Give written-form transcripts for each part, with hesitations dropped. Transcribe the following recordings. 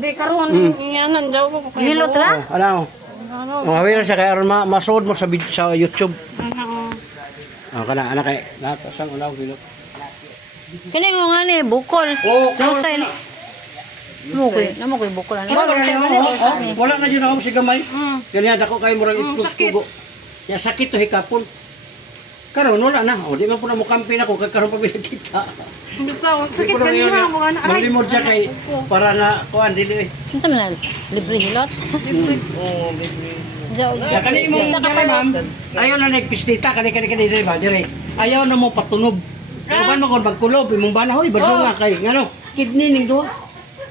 Di karon iyanan daw ko kay. Hilot ra? Ano? Mawira siya kaya ma masod mo sa sa YouTube. Kana anak kay natasang unaw hilot. Kani mo nga ni bukol. Oh, Lusay ni. Namo koy bukol ani. Wala na dyan ako si gamay. Kaya dako kay murag itpugo. Ya sakit to hikapon. Karon wala na. O di man po na mo kampi na ko kay karon pa kita. Bitaw, sakit kanina mo nga aray. Malimod siya kay para na kuan dili. Unsa man libre hilot? Oh, libre. Jaw. Ya kani mo ma'am. Ayaw na nagpistita kani dire ba dire. Ayaw na mo patunog. Kuan mo kon magkulob imong bana hoy badunga kay ngano kidney ning duha.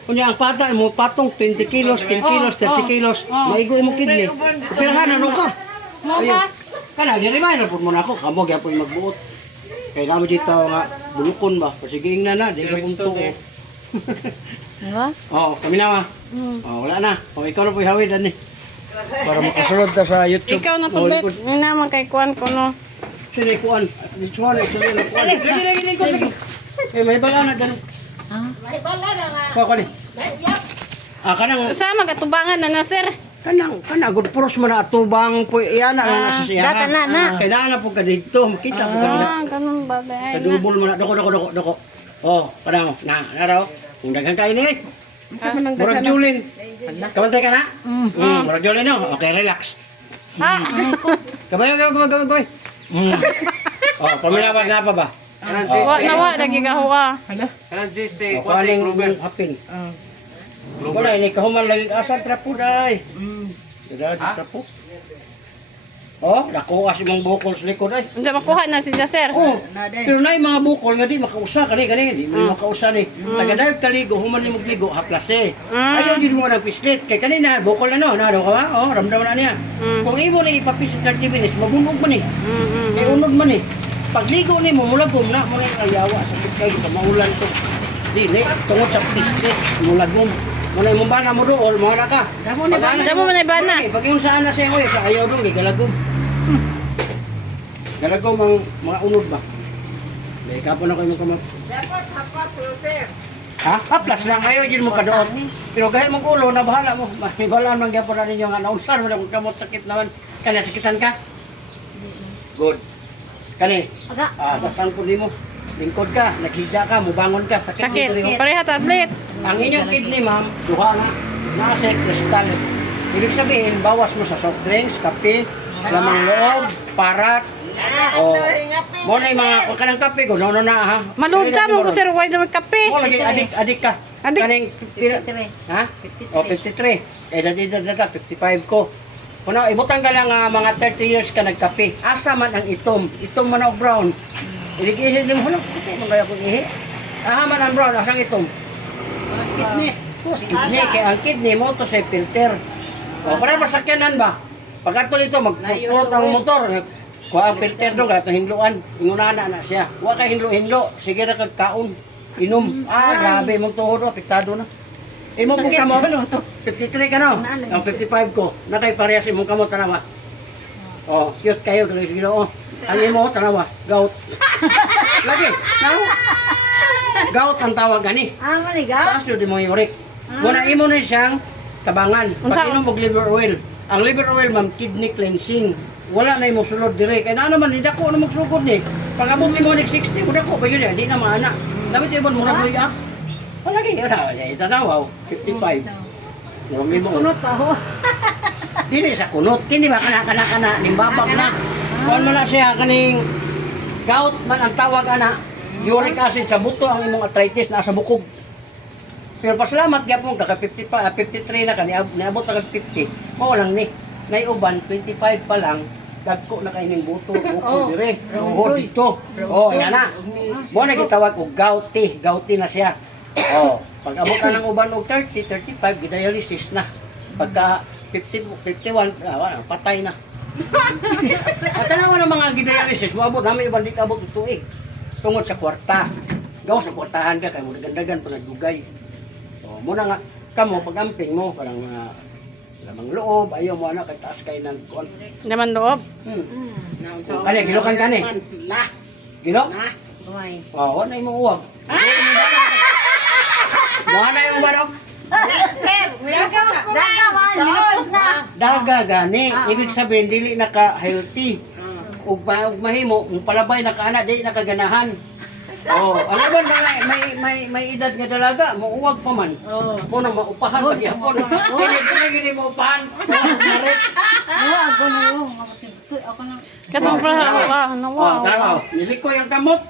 Kunya ang pata mo patong 20 kilos, 10 kilos, 30 kilos. Maigo imo kidney. Pirahan ano ka? Mo ba? Kana gi-reminder pud mo na ako kamo gyapon magbuot. Kay namo dito nga bulukon ba. Sige na na di ka punto. Diba? Oh, kami na ma. Oh, wala na. Oh, ikaw na po hawid ani. Para makasulod ta sa YouTube. Ikaw na pud ni naman kay kuan ko no. Sini kuan. Dito na sini na kuan. Lagi lingkod lagi. Eh may bala na dan. May bala na nga. Ko ni. Kanang Sama katubangan na sir. kanang good pros man na atubang po iyan na sa siya. Data na. Kailangan po ka dito, makita po ka dito. Ganun ba dai? Kadubol mo na doko. Oh, kanang na raw. Kung daghan ka ini. Murag julin. Kamantay ka na? Murag julin no. Okay, relax. Kabayo. Oh, paminawag na pa ba? Wa nawa lagi gahuwa. Kanan Tuesday, O, kaling hapin. Wala, ini kahuman lagi asan trapo day. Dada, trapo. Oh, dako kasi mong bukol sa likod ay. Unsa makuha na si sir? Oh, pero na mga bukol nga di makausa kani di mo makausa ni. Tagadayog kaligo human ni magligo haplas eh. Ayaw jud mo nang pislit kay kanina bukol na no, naro ka ba? Oh, ramdam na niya. Kung imo ni ipapisit 30 minutes mabunog man eh. Kay unod man eh. Pagligo ni mo mulagom na mo ni ayawa sa kay maulan to. Dili tungod sa pislit mulagom. Muna imong bana mo dool, mo na ka. Damo man ay bana. Pag yung saan na siya ko sa ayaw dong gigalagom. Galagom ang mga unod ba? Dahil kapon ako yung kamot. Dapat hapas, sir. Ha? Haplas lang kayo, dyan mo kadoon. Pero kahit mong ulo, na bahala mo. May balaan man gyapon na ninyo nga naunsan mo na kung kamot sakit naman. Kanya sakitan ka? Good. Kani? Bastang po mo. Lingkod ka, naghida ka, mubangon ka, sakit. Sakit. mo rin. Pareha tablet. Ang inyong kidney, ma'am, duha na. Nasa kristal. Ibig sabihin, bawas mo sa soft drinks, kape, lamang loob, parat. Oh, mo na yung mga kanang kape ko, no na ha. Malud sa mo sir, why daw kape? Mo lagi adik ka. Adik. Kaning ha? Oh, 53. Eh dati 55 ko. Kuno ibutang ka lang mga 30 years ka nagkape. Asa man ang itom? Itom man og brown. Iligihid mo hulo, puti mo kaya kung ihi. Man ang brown, asang itom? Mas kidney. Kidney, kaya ang kidney mo to sa filter. O, para masakyanan ba? Pagkato nito, magpupulot ang motor. Kuha ang filter doon, kaya ito hinluan. Ingunana na siya. Huwag ka hinlo-hinlo. Sige na kagkaon. Inom. Grabe mong tuhod, apektado na. Imo pong kamot. 53 ka no? Ang 55 ko. Nakay parehas imong kamot, tanawa. Oh, cute kayo, Ginoo. Ang imo, tanawa, gout. Lagi, now. Gout ang tawag gani. Manigaw? Taas yun mo yung uric. Muna imo na siyang tabangan. Pag inom og liver oil. Ang liver oil, ma'am, kidney cleansing. Wala na imo sulod dire. Kaya na naman, hindi ako na magsugod ni. Pag abot ni mo ni 60, muna ko, ba yun yan, hindi na maana. Dapat siya ibon, mura mo iyak. Wala kayo, itanawaw, 55. Murang imo. Kunot pa ho. Dili sa kunot, kini ba kana nimbabag na. Kuan man na siya kaning gout man ang tawag ana. Uric acid sa buto ang imong arthritis na sa bukog. Pero pasalamat gyapon ka 53 na ka niabot ka 50. Mao lang ni. Nay uban 25 pa lang dagko na kay ning buto bukog dire. Oh dito. Oh yan na. Mo na gitawag og gouty na siya. Oh, pag abot ka ng uban og 30, 35 gidialysis na. Pagka 51, patay na. At ano ng mga gidialysis, moabot namin ibang di ka abot ng tuig. Tungod sa kwarta. Gaw sa kwartahan ka, kaya mo nagandagan pa nagdugay. O, muna nga, kamo, pag-amping mo, parang mga lamang loob, ayaw mo ano, kay taas kayo ng kuwan. Naman loob. Kani, gilokan ka ni? Gilok? Kumay. Oo, wala na yung uwag. Wala na yung uwag. Sir! minupos na. Daga gani, ibig sabihin dili naka-healthy. Ug mahimo, ang palabay nakaana di nakaganahan. Oh, alam mo may edad nga dalaga, muuwag pa man. Mo na maupahan pa gyapon. Hindi mo upahan. Marit. Ako na yung. Ako na. Katong pa, Oh, tama. Nilikoy ang kamot.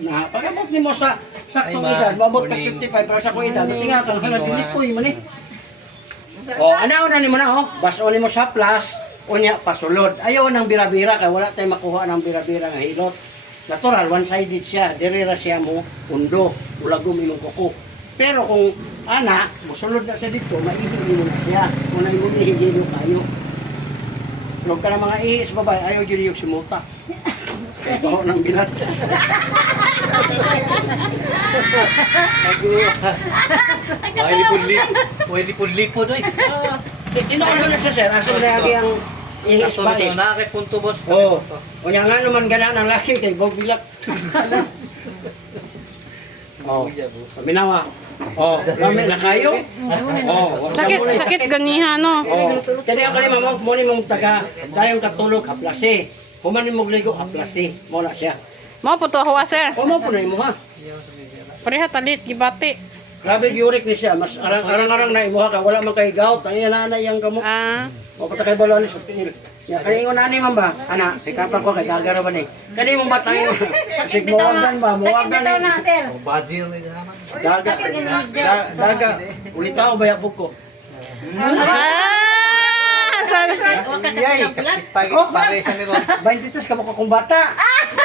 Na pagabot nimo sa saktong edad, maabot ka 55 para sa ko edad. Tinga kang halat nilikoy man eh. Oh, anaw na nimo na oh. Baso nimo sa plus, unya pasulod. Ayaw nang bira-bira kay wala tay makuha ng bira-bira nga hilot. Natural, one-sided siya. Dirira siya mo, undo, ulagom ilong kuko. Pero kung ana, musulod na siya dito, maihigilo na siya. Kung na yung ihigilo kayo. Huwag ka na mga ihis, babae, ayaw dyan yung simuta. Ito ng bilat. Pwede po lipo doy. Tinoon na siya, sir. Aso na lagi ang ihis ba eh. Nakakit punto boss. Oo. Kunya nga naman gana ng laki kay Bog Bilak. Oh, minawa. Oh, kami na kayo. Oh, sakit ganiha no. oh. Kani ako ni mamo mo ni mong taga dayong katulog haplase. Human ni mong ligo haplase. Mo na siya. Mao po to huwa sir. O mo po na imo ha. Pareha talit gibati. Grabe giurik ni siya. Mas arang-arang na imo ha ka wala man kay gout. Ang nanay ang gamot. Ah, O pata kay balon sa tiil. Ya kani ingon ani man ba? Ana, sikapa ko kay dagaro ba ni. Kani mong batang sigmoagan ba? Moagan Ito na, sir. Badzir na jaman. daga. Ulitaw ba yapog ko? Yay, pagit pare sa ni Ron. 23 ka mo kung bata.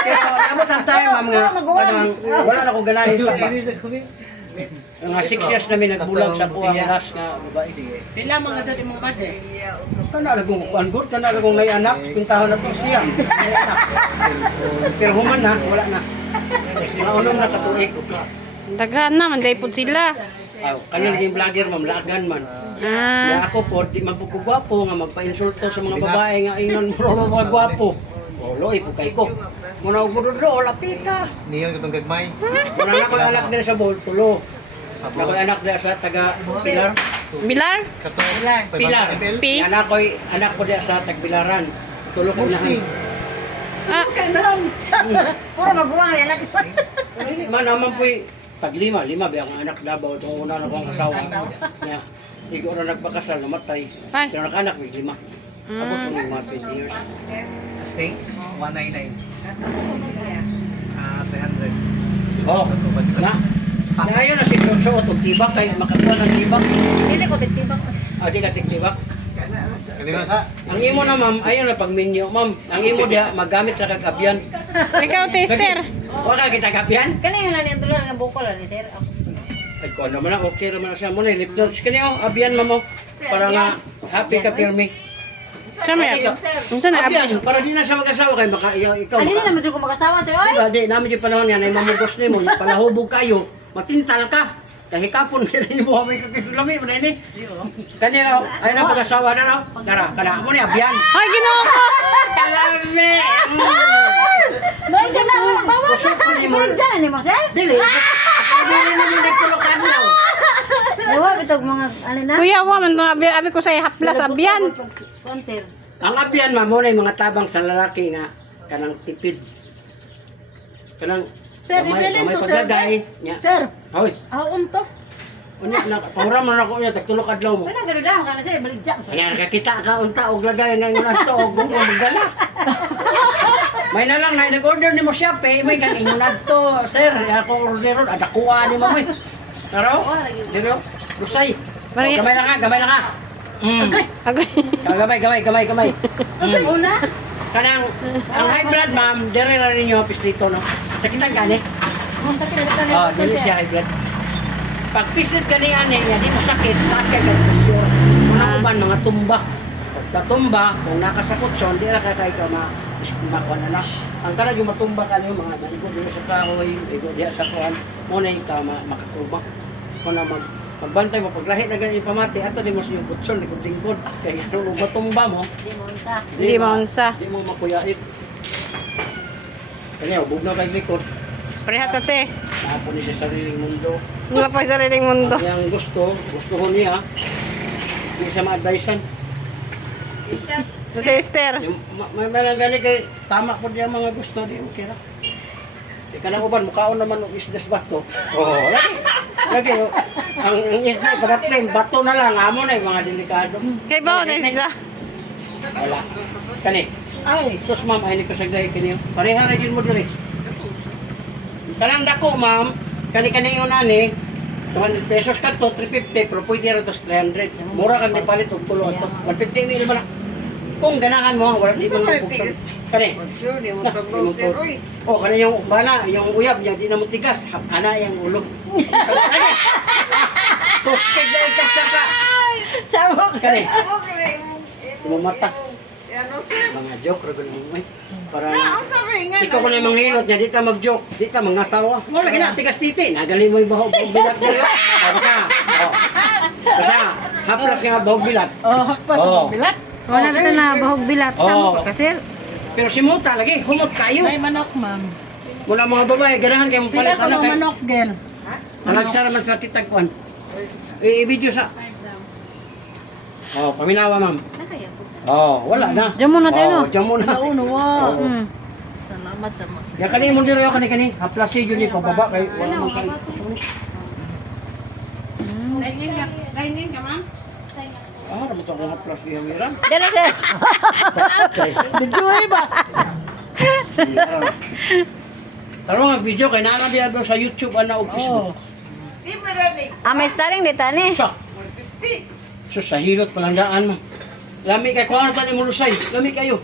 Pero amot ang time ma'am nga. Parang wala na ko ganahin sa ba. Nga 6 years namin nagbulag sa kuwang last nga babae. Pila mga dati mong budget? Kana lagong kuan good, kana lagong may anak, pintahon na to siya. May anak. Pero human na, wala na. Mga unong nakatuig. daghan na man day pud sila. Kana naging vlogger ma'am, lagan man. Ah, Ya ako po, di man po ko gwapo nga magpa-insulto sa mga babae nga ingon mo mga gwapo. O loy po kay ko. Muna og mudo lapita. Niyon katong gagmay. Muna na ko anak din sa Boltulo. Ako anak din sa taga Pilar. Bilar? Katong Pilar. Pi? Anak ko din sa Tagbilaran. Tulo ko na. Ah, Puro maguwang yan natin. Dili man naman po taglima, lima ba ang anak Davao itong una na kong asawa. Nya, igo na nagpakasal, namatay. Ay. Pero nakanak may lima. Abot ko ng mga 20 years. stay 199. 300. Oh, na. Ngayon na si Chotso o tibak kay makakuha ng tibak. Hindi ko titibak. Di ka tibak. Kani ba sa? Ang imo na ma'am, ayun na pag menu ma'am. Ang imo dia magamit ra kag abyan. ikaw tester. Wala kita kabyan. Kani yun na niyan tulang ang buko lang ni sir. Ay ko naman na okay ra man na siya mo na lip notes kaniyo abyan mamo para nga happy ka pirmi. Sama ya. Unsa na Abyan para di na siya mag-asawa kay baka ikaw. Hindi na naman ko mag-asawa sir. Oy! Diba, di namin yung panahon yan ay mamugos nimo, yung palahubog kayo, matintal ka. Kahit kapon kaya mo may kakilami mo na ini. Kanina ay na pag-asawa na raw. Dara, kana mo ni abyan. Ay, ginoo ko. Kalami. Noy dyan na ako magbawas. Kusog ko ni mo. Dyan ni mo sir. Dili. Dili namin nagtulokan na. Ewa bitog mga ano na. Kuya wa man to abi ko say haplas abyan. Konter. Ang abyan mamo na yung mga tabang sa lalaki nga kanang tipid. Kanang Sir, ibilin to sir. paglagay niya. Sir, Hoy, aon to? unya na pauram na ako niya tagtulok adlaw mo. Ano gano'n ka na sir? Baligya. Ayan, nakakita ka unta og lagay nga ingon ato og kung magdala. May na lang na nag-order ni mo siya pe, may kan ingon ato, sir, ako order ron ada kuha ni mo may. Pero, dilo, lusay. Mari- Oh, gamay lang ha. Agay. Gamay. Okay, una. Kanang ang high blood ma'am, dire ra ninyo pislito no. Sakitan gani. Munta ka na Oh, dili siya high blood. Pag pislit gani ani, ya di mo sakit, sakit ang pressure. Una uban mga tumba. Pagkatumba, kung nakasakot siya, hindi ra kay ka makuha na. Ang kanang yung matumba ka niyo, mga malikod niyo sa kahoy, ikot diya sa kuhan, muna ka makatuma. Kung na magbantay mo, paglahi na ganyan pamati, ato di mo sa yung kutson, likod-lingkod. Kaya nung matumba mo, Di maunsa. di mo makuyait. Kanya, ubog na kay likod. Pareha tate. Napon niya sa sariling mundo. Wala pa sa sariling mundo. Ang gusto ho niya. Hindi siya ma-advisean. Ate Esther. Yung may mananggali kay tama po diya mga gusto di okay ra. Di ka nang uban mukaon naman og isdas bato. Oo, lagi. Lagi oh. Ang isda pag plain bato na lang amo na yung mga delikado. Kay bao na siya. Wala. Kani. Ay. Sus ma'am ay ni ko sagday kini. Pareha ra gyud mo diri. Kanang dako ma'am, kani ingon ani 200 pesos kadto 350 pero pwede ra tos 300. Mura kang nipalit og tulo ato. 150 mil man. Kung ganahan mo, wala di mo mabuksan. Kani. Sure, di mo Nah, tablo yung si Roy. Oh, kana yung bana, yung uyab niya di na mo tigas. Ana yung ulo. Toskeg na ikag ka. Sabok. Kani. Okay. Lumata. Ano sir? Mga joke ra gud mo. Para Ang sabi nga. ikaw ko na manghilot niya, di ta mag-joke, di ta mga tawa. Mo lagi na tigas titi, nagali mo yung bahog bilat dito. Basta. Oh. Basta. Haplas nga bahog bilat. Oh, hakpas Oh. ang bilat. Wala ka na bahog bilat. Oo. Tamo ka, sir. Pero si Muta lagi, humot kayo. May manok, ma'am. Mula mga babae, ganahan kayo Pila palit ko ng kay. manok, girl. Nagsara man sa kitag kuan. I-video sa. Oh, paminawa ma'am. Oh, wala na. Diyan muna tayo, no? Oh, diyan muna. Nauno, wow. Oo. Hmm. Salamat sa mas. Ya kani mo diri ako kani. Haplas si yun ni pababa kay wala man kay. Kainin ka, ma'am? Ah, mo to ang haplas di hamiran. Dala, sir. Medyo ba? Taro nga video kay naa diya sa YouTube ana o Oh. Facebook. Di ba rin May starring dita ni. Sa so sa hilot palandaan mo. Lami kay kuan ta ni mo lusay. Lami kayo.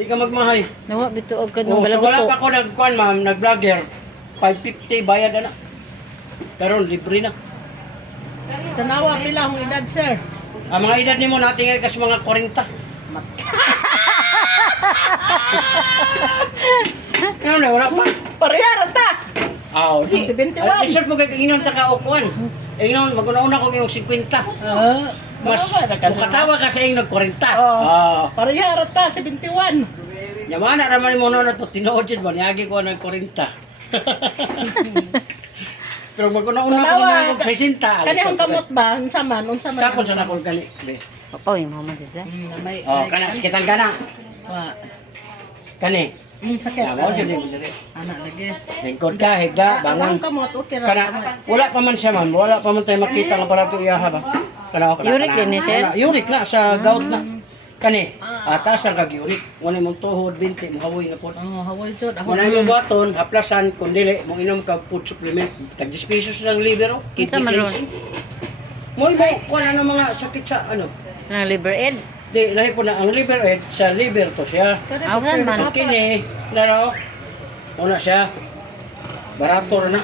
Di ka magmahay. Nawa dito og Oh, kanong so wala balabuto. pa ko nagkuan ma'am, nag-vlogger. 550 bayad na. Karon libre na. Tanawa, pila akong edad, sir. Ang mga edad nimo nating kas mga 40. Ano na wala pa. Parehara ta! Aw, di. 71. Isod mo kay inon ta ka okuan. Inon maguna-una ko yung 50. Mas makatawa ka sa inyong 40. Ah. Parehara ta, 71. Yamana raman mo na to tinuod jud ba niagi ko ng 40. Pero maguna-una ko Tanawa, ng 60. Kani ang kamot ba? Unsa man? Unsa man? Kapon sa nakol kani. Be. Oh, yung mama siya. May, Oh, kana sikitan kana. Wa. Kani. Sakit. Amo jud ni mo diri. Anak lagi. Lingkod ka, higda, bangon. Ang kamot, okay ra. Kana wala pa man siya man, wala pa man tayo makita ng aparato iyaha ba. Kana kana. Uric din ni, sir? Uric na sa gout na. Kani, atas ang kag-uric. Wala mong tuhod, binti, mahawoy na po. Oh, hawal jud. Ako Muna yung baton, haplasan, kung dili, mong inom kag food supplement. Tag 10 pesos ng liver, oh. Unsa man ron? Mo wala na mga sakit sa ano. Nang liver ed. Di, lahi po na, ang liver sa liver to siya. Awan man. Kini, laro, una siya, barato na.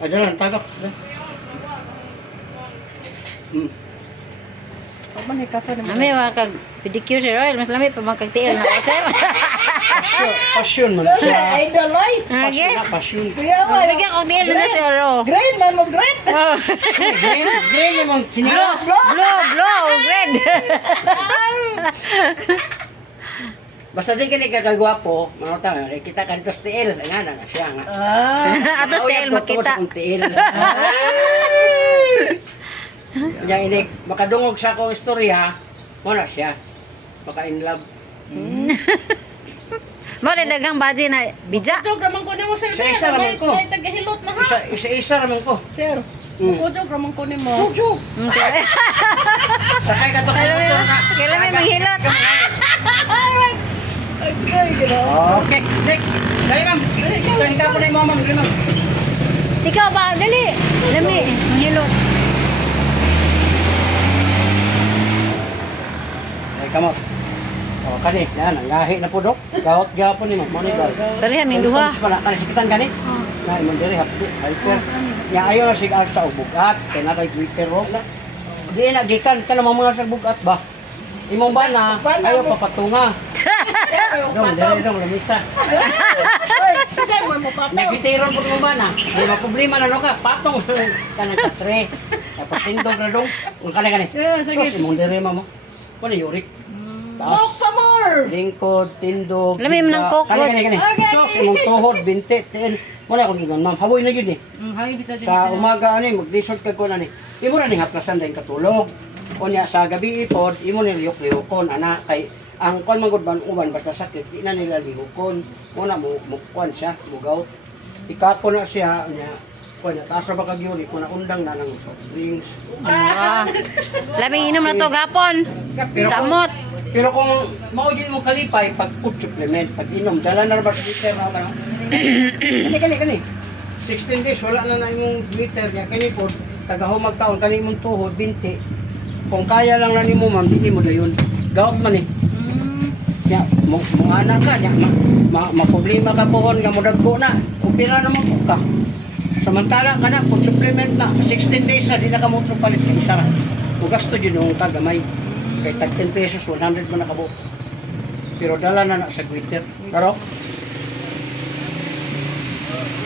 Ajaran, tagak. man kafe na. Ami wa kag pedicure sir oil, mas lami pa man kag tiil na ako, sir. Passion man siya. Idol oy. Passion na, passion. Kuya oy. Bigyan ko tiil na sir. Oh. Green man mo green. Oh. Green yung sinilas. Blue, red. Basta di ka kagwapo, manutang, kita ka dito sa tiil. Nga na, siya nga. Atos tiil makita. Tiil. Kanya ini, makadungog sa akong istorya, wala siya. Maka in love. Mo rin daghang baji na bija. Kujog raman ko nimo sir. Isa-isa raman ko. May tagahilot na ha. Isa raman ko. Sir. Kujog raman ko nimo. Tujo. Sakay ka to kay motor na. Kailan may manghilot. Okay, next. Dali ma'am. Dali ka po na yung mama. Dali ma'am. Ikaw ba? Dali. Lami, manghilot. Ay, come on. O, kani. Yan, ang lahi na po, Dok. Gawat gapon ni ma'am. Monitor. Pareha ming duha. Kani sikitan gani? Na, imong diri hapdi. Hyper. Ya, ayaw na sigar sa ubugat. Kaya na kay Twitter, ro. Di na, gikan ka na mga sa bugat ba? Imong ba na, ayaw papatunga. Dong, dali dong, lamisa. Sige mo mo pato. Nagpitiron po mo ba na? Di ba problema na no ka? Patong ka ng katre. Patindog na dong. Ang kani. Sos, imong diri mo. Kung yurik. Coke pa more. Lingkod, tindog. Lamim ng tiga. kokot. Kani. Sos, imong tuhod, binti, tiin. Muna akong ingon, ma'am. Haboy na yun eh. Sa umaga, ano magdisort ka ko na ni. imo ra ning haplasan din katulog. Unya sa gabi ipod, imo ni lihok-lihokon ana kay ang kon manggod man uban basta sakit di na nila lihokon. Una mo kuan siya, mugaw. Ikapo na siya nya kuan na taas ra ba kag yuri kun undang na ng soft drinks. Ah. Labing inom na to gapon. Samot. Pero kung mao mo kalipay pag food supplement, pag inom dala na ba sa liter na ba? Kani. 16 days wala na imong liter niya kani pod tagahumag taon kani imong tuhod 20. Kung kaya lang na nimo ma'am, dili mo dayon. Gaot man eh. Ya, mo anak ka ya, problema ka pohon nga mo dagko na. Opera na mo ka. Samantala kana food supplement na 16 days na di na ka mo palit kay isa ra. O gasto jud nung kagamay. Kay tag 10 pesos 100 man nakabo. Pero dala na sa Twitter. Pero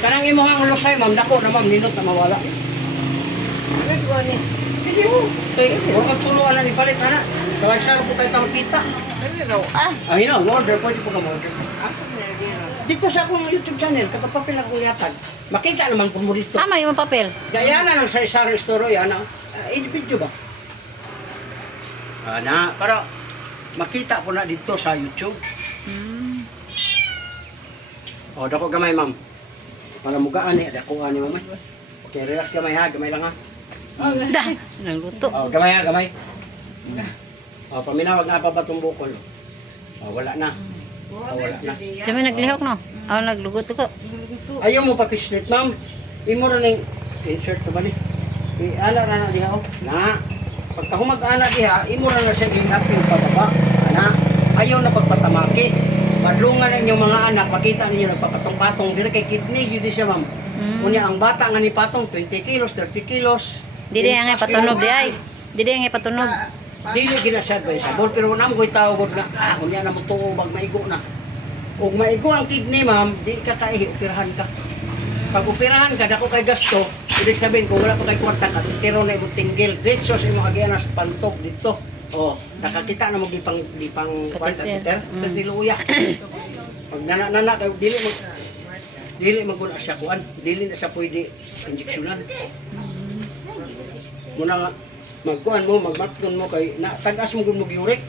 kanang imong lusay ma'am dako na ma'am ninot na mawala. Hindi mo. Kaya huwag magtuluan na ni palit na. Kawag siya po tayo tang kita. Ay no, order. Pwede po ka order. Dito sa akong YouTube channel, katapapil akong yatag. Makita naman po mo dito. Tama yung papel. Gaya na ng sari-sari story, ana. Video ba? Ana, para makita po na dito sa YouTube. O, dako gamay ma'am. Para mugaan eh, dako ani mamay. Okay, relax gamay ha, gamay lang ha. Dah, nagluto. Oh, gamay ha, gamay. Oh, paminawag na pa ba itong bukol? Oh, wala na. Oh, wala na. Diyan may naglihok no? Ako naglugot ko. Ayaw mo pa pislit, ma'am. Imo ra ning insert ko ba ni? Ana ra na diha oh. Na. Pagka humag-ana diha, imo ra na siya i-happy pababa. Ana. Ayaw na pagpatamaki. Madlungan na inyong mga anak, makita ninyo nagpapatong-patong dire kay kidney yun siya, ma'am. Kunya ang bata nga ni patong 20 kilos, 30 kilos. Dili ang ipatunog di ay. Dili ang ipatunog. Dili ginasyad ba yung sabon, pero namo ko'y tawag na, kunya na mo tuubag maigo na. Ug maigo ang kidney, ma'am, di ka kaihi, operahan ka. Pag operahan ka, dako kay gasto, ibig sabihin, kung wala pa kay kwarta ka, tiro na ibang tinggil, dito sa imong agyan sa pantog dito. Oh, nakakita na mo gipang kwarta, Peter, luya. Pag nana kay dili maguna siya kuan, dili na siya pwede injeksyonan. Muna nga magkuan mo, magmatkon mo kay tagas mo gud mo uric.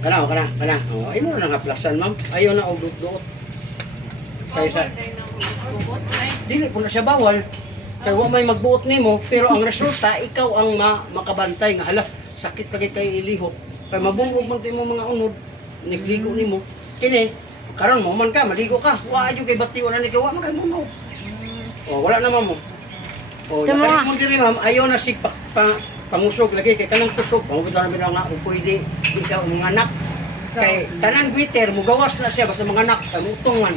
Kana. Oh, ay mo na haplasan, ma'am. Ayo na og duot. Kaysa dili po na siya bawal. Kaya wa may magbuot nimo, pero ang resulta ikaw ang makabantay nga hala, sakit lagi kay ilihok. Kay mabungog man mo mga unod, nigligo nimo. Kini karon mo man ka, maligo ka. Wa ayo kay batiw na ni ka, wa man kay munog. Oh, wala naman mo. Oh, nakalik mo diri ma'am, ayaw na sig pamusog lagi kay kanang kusog. Pangubutan namin nga o pwede ikaw mga anak. Kay tanan Twitter mo gawas na siya basta mga anak kay mutungan.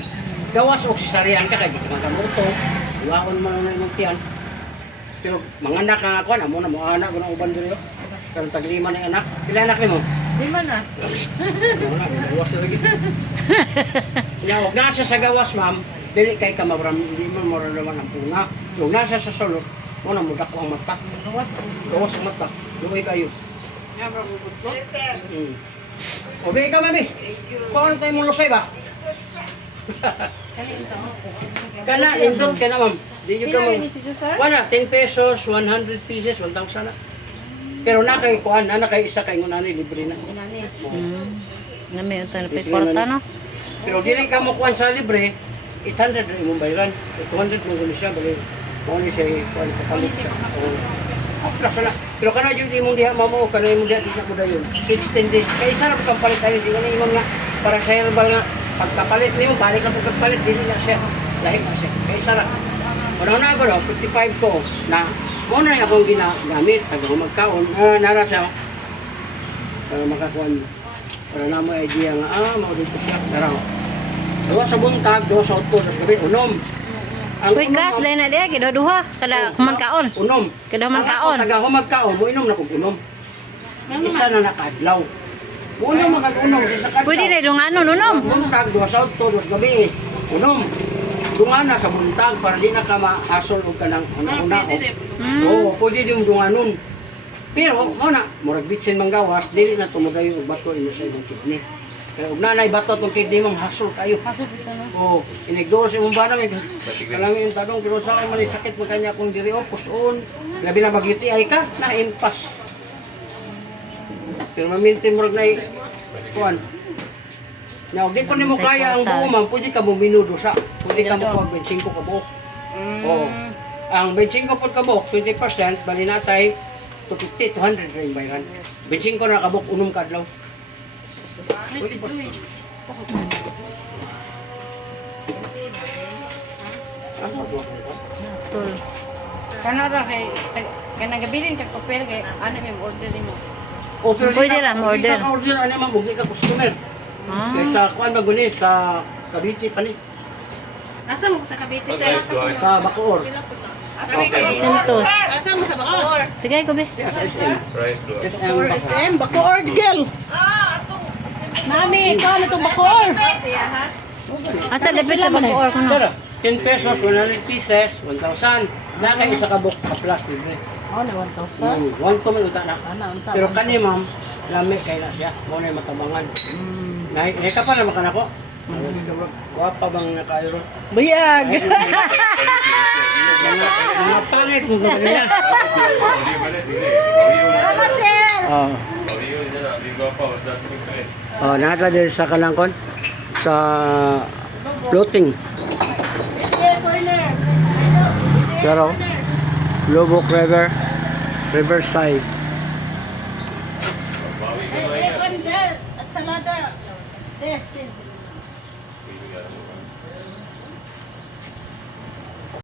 Gawas og sisaryan ka kay di ka muto. Waon man na imong tiyan. Pero mga anak nga ako na mo na mga anak ng uban diri. Karon tag 5 na anak. Pila anak nimo? 5 na. Gawas na lagi. Ya, og nasa sa gawas ma'am. Dili kay ka hindi mo mararamdaman ang punga. Yung nasa sa sulod, mo na mudak ang mata. Gawas ang mata. Luoy kayo. Obe ka, mami. Paano tayo mong lusay ba? Kana, lindot ka na, ma'am. Di nyo ka mong... Wala, 10 pesos, 100 pieces, 1,000 na. Pero na kay kuan, na kay isa kay ngunani, libre na. Na may unta na kwarta no. Pero dili ka mo kuan sa libre, 800 rin mong bayaran. 200 mo gano'n siya, bali. Mao ni siya kuan kapalit siya. Aplas na. Pero kana jud imong diha mamo, kana imong diha di na mo dayon. 16 days. Kay isa ra pag palit ani di na imong nga para sa herbal nga pagkapalit nimo, balik ka pagkapalit dili na siya. Lahi na siya. Kay isa ra. Ano na ako 55 ko na mo na akong ginagamit pag magkaon. Nara siya. Para makakuan. Para na mo idea nga mao dito siya. Nara. Duha sa buntag, duha sa utod, sa gabi unom. Ang Uy, gas dahil na diya, kidaduha. Kada humankaon. Unom. Kada humankaon. Ako taga humagkaon, mo inom na kong unom. Isa na nakadlaw. Unom magag-unom sa kadlaw. Pwede na yung ano, nunom. Buntag, duha sa utod, duha sa gabi. Unom. Dungan na sa buntag para di na ka mahasol o ka ng una. Oo, pwede din dunganon. Pero, mo na, murag bitsin manggawas, dili na tumudayo og bato ino sa imong kidney. Kaya ug nanay bato tong kidney mo hasol kayo. Pasok dito no. Oh, inigdor sa imong bana may kalangi yung tanong kung saan man yung sakit mo kanya kung diri o puson. Labi na mag-UTI ka, na impas. Pero mamintin mo rin na kuan. Now, di ko nimo kaya ang buo man, pwede ka mo minudo sa. Pwede ka mo kuha 25 ka buok. Oh. Ang 25 po ka buok, 20%, bali natay 250, 200 rin bayran. 25 na ka buok, unom ka adlaw. Pwede po. Tol. Kanara kay kanagabilin ka ko pero kay ano may order mo. Oh, pero Pwede lang, order. Hindi ka order, ano man, hindi ka customer. Ah. Kaysa kuan maguni sa Cavite pa ni. Asa mo sa Cavite, sir? Sa Bacoor. Santos. Asa mo sa Bacoor? Tigay ko be. Yeah, sa SM. SM Or Bacoor. SM, Bacoor, girl. Nami, ikaw na itong Bacoor. Siya, ha? Asa dapit sa Bacoor ko Pero, no. 10 pesos, 100 pieces, 1,000. Nakay isa ka book ka plus libre. Oh, na 1,000. 1 to man unta na. Unta. Pero kani ma'am, lami kay na siya. Mo na yung matabangan. Nahi ka pa naman ka na ko. Wapa bang nakairo? Bayag. Mga pangit mo sa kanila. Salamat sir. Oh. Oh, nata din sa kanangkon sa floating. Pero Lubok River, Riverside. At salada.